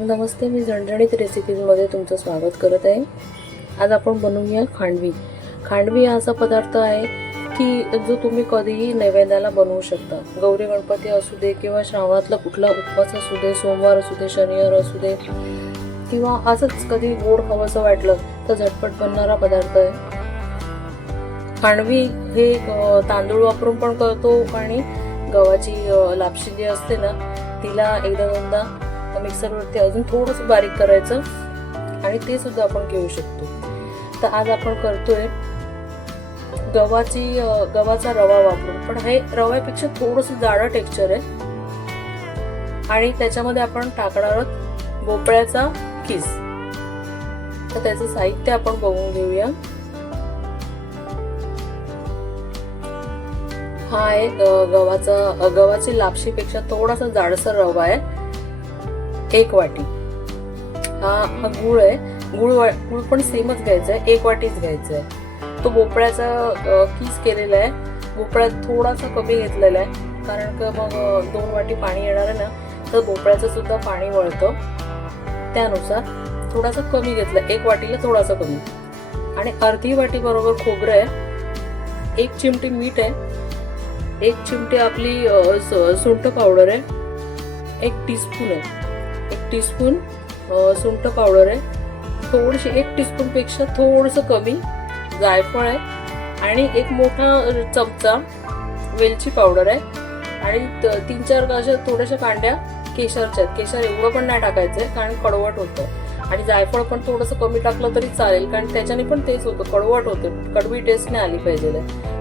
नमस्ते, मी झणझणीत रेसिपीजमध्ये तुमचं स्वागत करत आहे। आज आपण बनवूया खांडवी। खांडवी हा असा पदार्थ आहे की जो तुम्ही कधीही नैवेद्याला बनवू शकता। गौरी गणपती असू दे किंवा श्रावणातला कुठला उपवास असू दे, सोमवार असू दे, शनिवार असू दे, किंवा असंच कधी गोड खावंसं वाटलं तर झटपट बनणारा पदार्थ आहे। खांडवी हे तांदूळ वापरून पण करतो आणि गव्हाची लापशी जी असते ना तिला एकदा दोनदा मिक्सरवरती अजून थोडंसं बारीक करायचं आणि ते सुद्धा आपण घेऊ शकतो। तर आज आपण करतोय गव्हाचा रवा वापरून, पण हे रव्यापेक्षा थोडंसं जाडं टेक्स्चर आहे आणि त्याच्यामध्ये आपण टाकणार आहोत भोपळ्याचा किस। तर त्याचं साहित्य आपण बघून घेऊया। हा आहे गव्हाची लापशीपेक्षा थोडासा जाडसर रवा आहे, 1 वाटी। हा गुळ आहे, गुळ पण सेमच घ्यायचा आहे, 1 वाटीच घ्यायचा आहे। तो भोपळ्याचा किस केलेला आहे, भोपळ्यात थोडासा कमी घेतलेला आहे कारण का मग 2 वाटी पाणी येणार आहे ना, तर भोपळ्याचं सुद्धा पाणी वळतं, त्यानुसार थोडासा कमी घेतला, 1 वाटीला थोडासा कमी। आणि अर्धी वाटी बरोबर खोबरं आहे, 1 चिमटी मीठ आहे, 1 चिमटी आपली सुंठ पावडर आहे, 1 टीस्पून आहे, 1 टीस्पून सुंठ पावडर आहे, थोडीशी 1 टीस्पून पेक्षा थोडंसं कमी जायफळ आहे आणि 1 मोठा चमचा वेलची पावडर आहे आणि 3-4 अशा थोड्याशा कांड्या केशरच्या आहेत। केशर एवढं पण नाही टाकायचं आहे कारण कडवट होतं, आणि जायफळ पण थोडंसं कमी टाकलं तरी चालेल कारण त्याच्याने पण तेच होतं, कडवट होतं, कडवी टेस्ट नाही आली पाहिजे।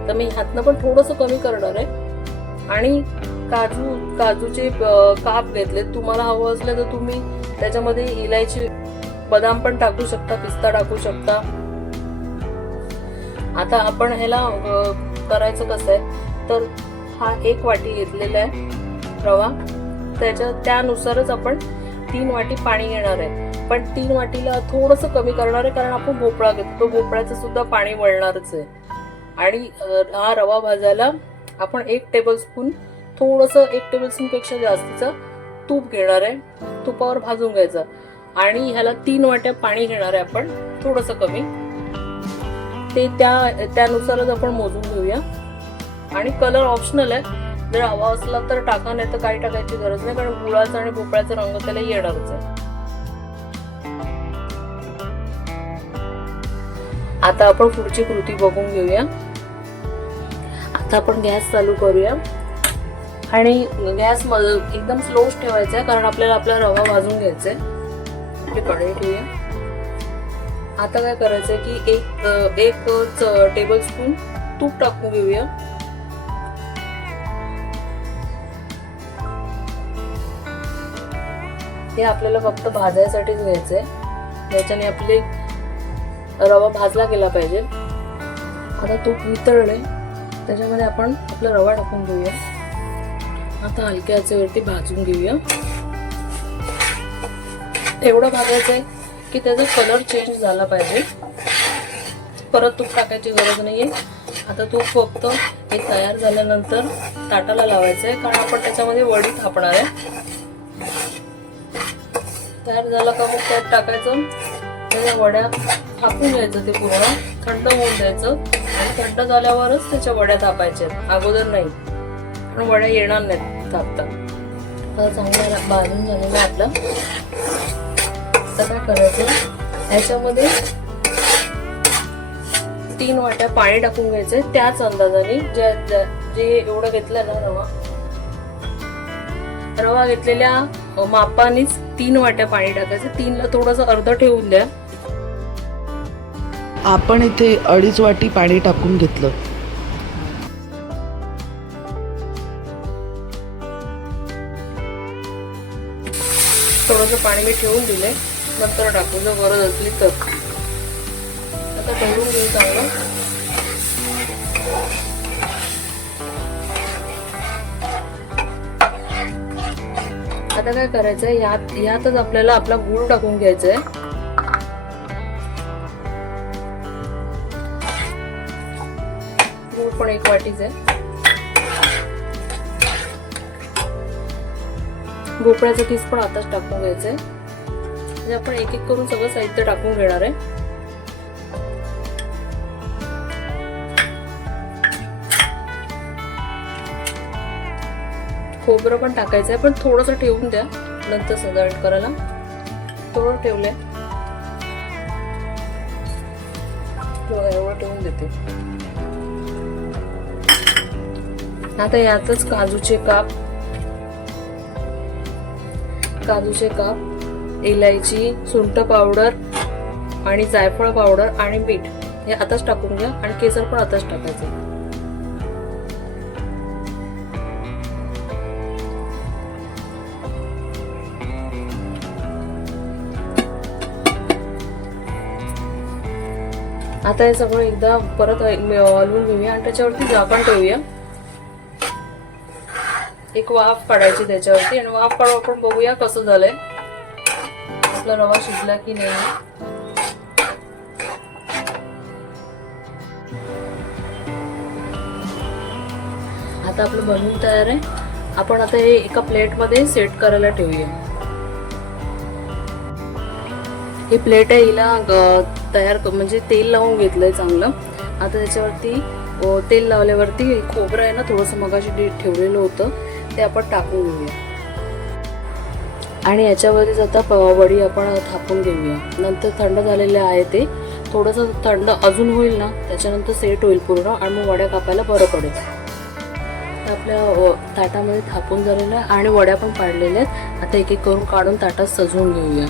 तर मी ह्यातनं पण थोडंसं कमी करणार आहे। आणि काजूचे काप घेतले, तुम्हाला हवं असलं तर तुम्ही त्याच्यामध्ये इलायची, बदाम पण टाकू शकता, पिस्ता टाकू शकता। आता आपण ह्याला करायचं कसं आहे, तर हा 1 वाटी घेतलेला आहे रवा, त्यानुसारच आपण 3 वाटी पाणी घेणार आहे, पण 3 वाटीला थोडंसं कमी करणार आहे कारण आपण भोपळा घेतो, भोपळ्याचं सुद्धा पाणी वळणारच आहे। आणि हा रवा भाजायला आपण 1 टेबलस्पून, थोडंसं 1 टेबलस्पून पेक्षा जास्तीचं तूप घेणार आहे, तुपावर भाजून घ्यायचं आणि ह्याला 3 वाट्या पाणी घेणार आहे आपण, थोडंसं कमी, ते त्यानुसारच आपण मोजून घेऊया। आणि कलर ऑप्शनल आहे, जर हवा असला तर टाका, नाही तर काही टाकायची गरज नाही कारण गुळाचा आणि भोपळ्याचा रंग त्याला येणारच आहे। आता आपण पुढची कृती बघून घेऊया। आता आपण गॅस चालू करूया आणि गॅस एकदम स्लोच ठेवायचा आहे कारण आपल्याला आपला रवा भाजून घ्यायचा आहे। आपली कढई ठेवूया। आता काय करायचं आहे की एक टेबलस्पून तूप टाकून घेऊया। हे आपल्याला फक्त भाजायसाठीच घ्यायचं आहे, त्याच्याने आपले रवा भाजला गेला पाहिजे। आता तूप वितळले, त्याच्यामध्ये आपण आपला रवा टाकून घेऊया। आता हलक्या आचेवरती भाजून घेऊया। एवढं भाजायचं आहे की त्याचा कलर चेंज झाला पाहिजे, परत तूप टाकायची गरज नाहीये। आता तूप फक्त हे तयार झाल्यानंतर ताटाला लावायचं आहे कारण आपण त्याच्यामध्ये वडी थापणार आहे। तयार झाला का मग त्यात टाकायचं, त्याच्या वड्या थापून घ्यायचं, ते पूर्ण थंड होऊन द्यायचं आणि थंड झाल्यावरच त्याच्या वड्या थापायच्या, अगोदर नाही, पण वड्या येणार नाहीत थापता। तर चांगला भाजून झालेला आपला। आता काय करायचं, याच्यामध्ये 3 वाट्या पाणी टाकून घ्यायचंय, त्याच अंदाजाने जे एवढं घेतलं ना रवा घेतलेल्या मापानेच 3 वाट्या पाणी टाकायचं। 3ला थोडंसं अर्ध ठेवून द्या। आपण इथे 2.5 वाटी पाणी टाकून घेतलं। थोडंसं पाणी मी ठेवून दिले, नंतर टाकू जर गरज असली तर। आता ढवळून घेऊ चांगलं। आता काय करायचंय, यातच आपल्याला आपला गूळ टाकून घ्यायचा आहे। गूळ पण 1 वाटीच आहे। भोपळ्याचं किस पण आताच टाकून घ्यायचंय। म्हणजे आपण एक एक करून सगळं साहित्य टाकून घेणार आहे. खोबरं पण टाकायचं आहे, पण थोडंसं ठेवून द्या नंतर सजावट करायला. थोडं ठेवलंय, एवढं ठेवून देते. आता यातच काजूचे काप, इलायची, सुंठ पावडर आणि जायफळ पावडर आणि मीठ हे आताच टाकून घ्या आणि केसर पण आताच टाकायचं. आता हे सगळं एकदा परत हलवून घेऊया आणि त्याच्यावरती झाकण ठेवूया. एक वाफ काढायची त्याच्यावरती आणि वाफ काढून आपण बघूया कसं झालंय, आपला रवा शिजला की नाही. आता आपलं बनवून तयार आहे. आपण आता हे एका प्लेटमध्ये सेट करायला ठेवूया. ही प्लेट आहे, हिला तयार म्हणजे तेल लावून घेतलंय चांगलं. आता त्याच्यावरती तेल लावल्यावरती खोबरं आहे ना थोडंसं मगाशी ठेवलेलं होतं ते आपण टाकून घेऊया आणि याच्यावरतीच आता वडी आपण थापून घेऊया. नंतर थंड झालेले आहे ते थोडंसं थंड अजून होईल ना त्याच्यानंतर सेट होईल पूर्ण आणि मग वड्या कापायला बरं पडेल. आपल्या ताटामध्ये थापून झालेलं आहे आणि वड्या पण पाडलेल्या आहेत. आता एक एक करून काढून ताटात सजवून घेऊया.